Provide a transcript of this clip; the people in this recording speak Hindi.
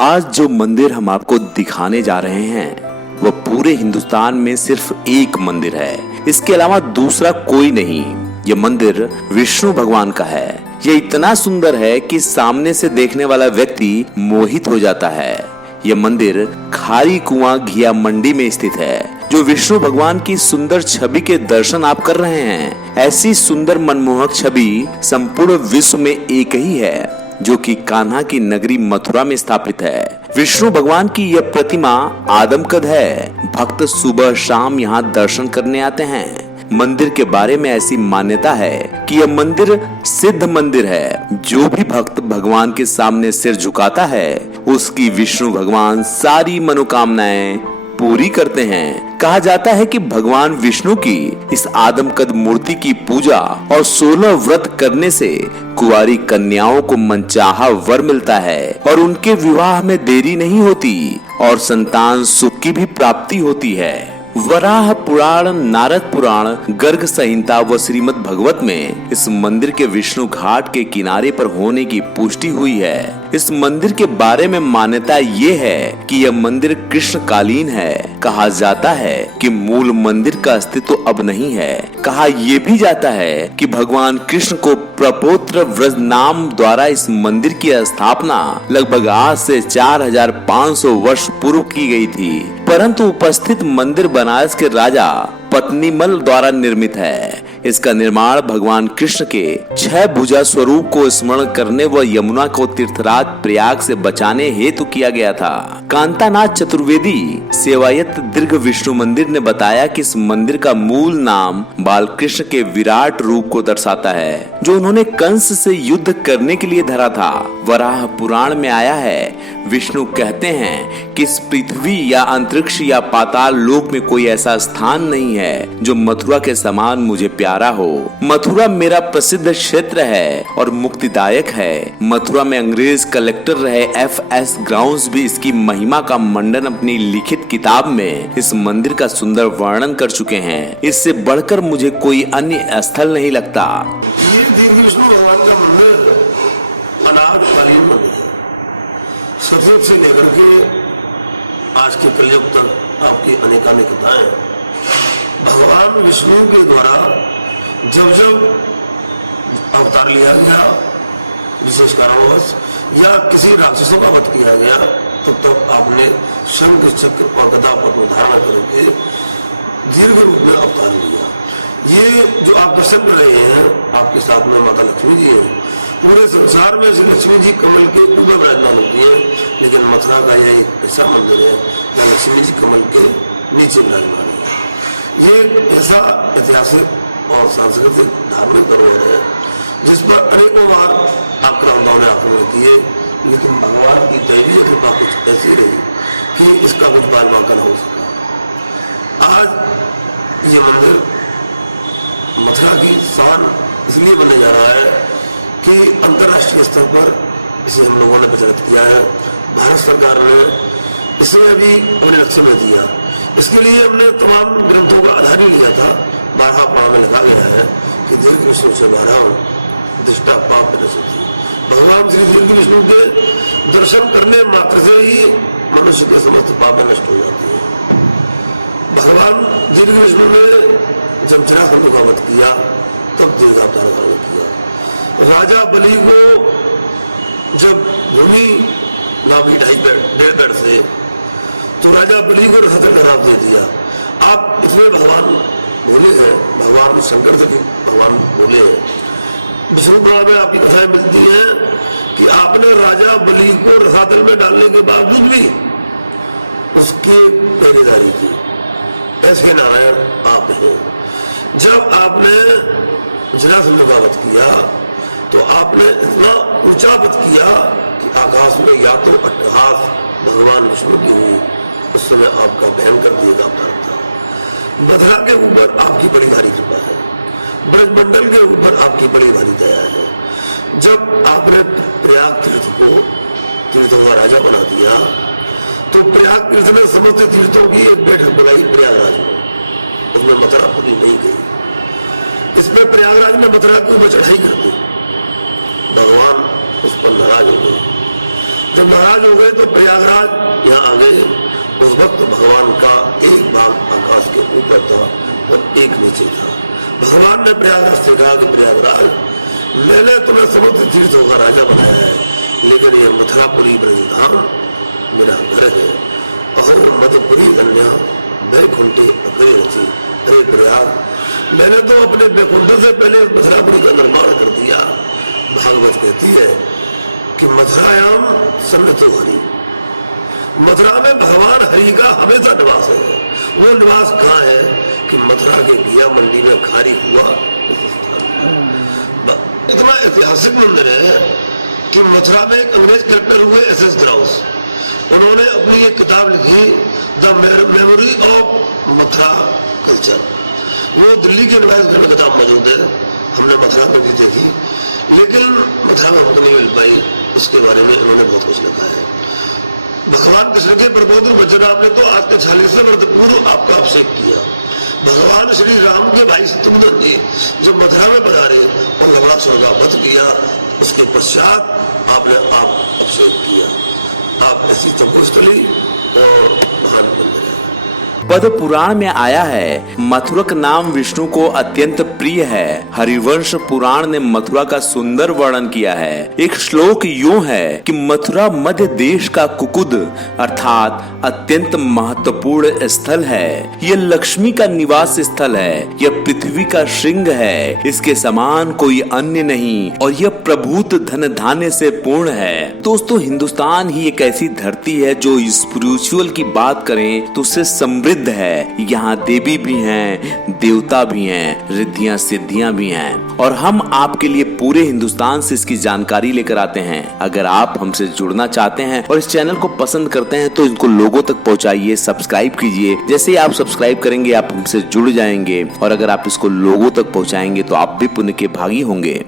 आज जो मंदिर हम आपको दिखाने जा रहे हैं वह पूरे हिंदुस्तान में सिर्फ एक मंदिर है। इसके अलावा दूसरा कोई नहीं। यह मंदिर विष्णु भगवान का है। यह इतना सुंदर है कि सामने से देखने वाला व्यक्ति मोहित हो जाता है। यह मंदिर खारी कुआं घिया मंडी में स्थित है। जो विष्णु भगवान की सुंदर छवि के दर्शन आप कर रहे हैं, ऐसी सुंदर मनमोहक छवि संपूर्ण विश्व में एक ही है, जो कि कान्हा की नगरी मथुरा में स्थापित है। विष्णु भगवान की यह प्रतिमा आदमकद है। भक्त सुबह शाम यहाँ दर्शन करने आते हैं। मंदिर के बारे में ऐसी मान्यता है कि यह मंदिर सिद्ध मंदिर है। जो भी भक्त भगवान के सामने सिर झुकाता है, उसकी विष्णु भगवान सारी मनोकामनाएं पूरी करते हैं। कहा जाता है कि भगवान विष्णु की इस आदमकद मूर्ति की पूजा और 16 व्रत करने से कुंवारी कन्याओं को मनचाहा वर मिलता है और उनके विवाह में देरी नहीं होती और संतान सुख की भी प्राप्ति होती है। वराह पुराण, नारद पुराण, गर्ग संहिता व श्रीमद् भगवत में इस मंदिर के विष्णु घाट के किनारे पर होने की पुष्टि हुई है। इस मंदिर के बारे में मान्यता ये है कि यह मंदिर कृष्णकालीन है। कहा जाता है कि मूल मंदिर का अस्तित्व अब नहीं है। कहा यह भी जाता है कि भगवान कृष्ण को प्रपौत्र व्रज नाम द्वारा इस मंदिर की स्थापना लगभग आज से 4500 वर्ष पूर्व की गई थी, परंतु उपस्थित मंदिर बनारस के राजा पत्नीमल द्वारा निर्मित है। इसका निर्माण भगवान कृष्ण के 6 भुजा स्वरूप को स्मरण करने व यमुना को तीर्थराज प्रयाग से बचाने हेतु किया गया था। कांतानाथ चतुर्वेदी सेवायत दीर्घ विष्णु मंदिर ने बताया कि इस मंदिर का मूल नाम बालकृष्ण के विराट रूप को दर्शाता है, जो उन्होंने कंस से युद्ध करने के लिए धरा था। वराह पुराण में आया है, विष्णु कहते हैं कि इस पृथ्वी या अंतरिक्ष या पाताल लोक में कोई ऐसा स्थान नहीं है जो मथुरा के समान मुझे प्यारा हो। मथुरा मेरा प्रसिद्ध क्षेत्र है और मुक्तिदायक है। मथुरा में अंग्रेज कलेक्टर रहे F.S. ग्राउंड्स भी इसकी महिमा का मंडन अपनी लिखित किताब में इस मंदिर का सुंदर वर्णन कर चुके हैं। इससे बढ़कर मुझे कोई अन्य स्थल नहीं लगता। ये दीर्घ विष्णु भगवान का मंदिर अनादकालीन मंदिर है। सतयुग से लेकर के आज के कलयुग तक आपकी अनेकानेक कथाएं भगवान विष्णु के द्वारा जब जब अवतार लिया गया, विशेष कारणवश या किसी राक्षसों का वध किया गया, तब आपने शंख चक्र और गदा पद्म धारण करके दीर्घ रूप में अवतार लिया। ये जो आप दर्शन कर रहे हैं, आपके साथ में माता लक्ष्मी जी हैं। पूरे संसार में श्री लक्ष्मी जी कमल के ऊपर विराजमान होती हैं, लेकिन मथुरा का यह एक ऐसा मंदिर है जहाँ लक्ष्मी जी कमल के नीचे विराजमान है। ये ऐसा ऐतिहासिक और सांस्कृतिक धार्मिक धरोहर है जिस पर अनेकों बार आक्रांताओं ने आक्रमण किए, लेकिन भगवान की दैवीय कृपा कुछ ऐसी रही कि इसका कुछ बाल-बांका न हो सका। आज ये मंदिर मथुरा की शान इसलिए बनने जा रहा है कि अंतर्राष्ट्रीय स्तर पर इसे हम लोगों ने प्रचारित किया है। भारत सरकार ने इसे अभी अपने नक्शे में दिया। इसके लिए हमने तमाम ग्रंथों का आधार ही लिया था। 12 पुराण में लिखा गया है कि दीर्घ विष्णु से 12 दृष्टा पाप नश्यति। भगवान श्री दीर्घ विष्णु के दर्शन करने मात्र से ही मनुष्य के समस्त पाप नष्ट हो जाती है। भगवान दीर्घ विष्णु ने जब जरासंध का वध किया, तब दीर्घ अवतार धारण किया। राजा बलि को जब भूमि नाभि 1.5 बेड़ से, तो राजा बलि को रसातल का राज दे दिया। आप इतने भगवान बोले हैं, भगवान शंकर से भी भगवान बोले हैं। विष्णु पुराण में आपकी कथाएं मिलती हैं कि आपने राजा बलि को रसातल में डालने के बावजूद भी उसकी पहरेदारी की। ऐसे नारायण आप हैं। जब आपने जरासंध का वध किया, तो आपने इतना ऊंचा वध किया कि आकाश में या तो अट्टहास भगवान विष्णु की हुई। उस समय आपका भयंकर दीर्घ अवतार था। मथुरा के ऊपर आपकी बड़ी भारी कृपा है। ब्रजमंडल के ऊपर आपकी बड़ी भारी दया है। जब आपने प्रयाग तीर्थ को तीर्थों का राजा बना दिया, तो प्रयाग तीर्थ ने समस्त तीर्थों की एक बैठक बुलाई प्रयागराज में। उसमें मथुरा पूरी नहीं गई। इसमें प्रयागराज ने मथुरा के ऊपर चढ़ाई कर दी। भगवान उस पर नाराज हो गए। जब नाराज हो गए तो प्रयागराज यहाँ आ गए। उस वक्त भगवान का एक भाग आकाश के ऊपर था और एक नीचे था। भगवान ने प्रयागराज से कहा कि प्रयागराज, मैंने तुम्हें समुद्र तीर्थों का राजा बनाया है, लेकिन ये मथुरापुरी ब्रजधाम मेरा घर है। अहो मधुपुरी कन्या बैकुंठे अकरे रची। अरे प्रयाग, मैंने तो अपने बैकुंठ से पहले मथुरापुरी का निर्माण कर दिया। भागवत कहती है कि मथुरायाम सन्निधो हरि, मथुरा में भगवान हरि का हमेशा निवास है। वो निवास कहाँ है कि मथुरा के घिया मंडी में खारी हुआ उस स्थान। इतना ऐतिहासिक मंदिर है कि मथुरा में एक अंग्रेज कलेक्टर हुए SS ग्राउस, उन्होंने अपनी एक किताब लिखी the memory of Mathura culture. वो दिल्ली के निवास घर में किताब मौजूद है, हमने मथुरा में भी देखी, लेकिन मथुरा में हमको नहीं मिल पाई। उसके बारे में इन्होंने बहुत कुछ लिखा है। भगवान कृष्ण के प्रबोधन वज्रनाभ ने तो आज के 40वें वर्ष पूर्व आपका अभिषेक किया। भगवान श्री राम के भाई शत्रुघ्न जी जब मथुरा में पधारे और लवणासुर का वध किया, उसके पश्चात आपने आप अभिषेक किया। आप ऐसी तपोस्थली और महान मंदिर है। पद्म पुराण में आया है, मथुरक नाम विष्णु को अत्यंत प्रिय है। हरिवंश पुराण ने मथुरा का सुंदर वर्णन किया है। एक श्लोक यूं है कि मथुरा मध्य देश का कुकुद अर्थात अत्यंत महत्वपूर्ण स्थल है। यह लक्ष्मी का निवास स्थल है, यह पृथ्वी का श्रृंग है, इसके समान कोई अन्य नहीं, और यह प्रभुत धन धान्य से पूर्ण है। दोस्तों, हिंदुस्तान ही एक ऐसी धरती है जो स्पिरिचुअल की बात करें तो उससे समृद्ध है। यहाँ देवी भी हैं, देवता भी हैं, रिद्धियां सिद्धियां भी हैं, और हम आपके लिए पूरे हिंदुस्तान से इसकी जानकारी लेकर आते हैं। अगर आप हमसे जुड़ना चाहते हैं और इस चैनल को पसंद करते हैं तो इनको लोगों तक पहुंचाइए, सब्सक्राइब कीजिए। जैसे ही आप सब्सक्राइब करेंगे आप हमसे जुड़ जाएंगे, और अगर आप इसको लोगों तक पहुंचाएंगे तो आप भी पुण्य के भागी होंगे।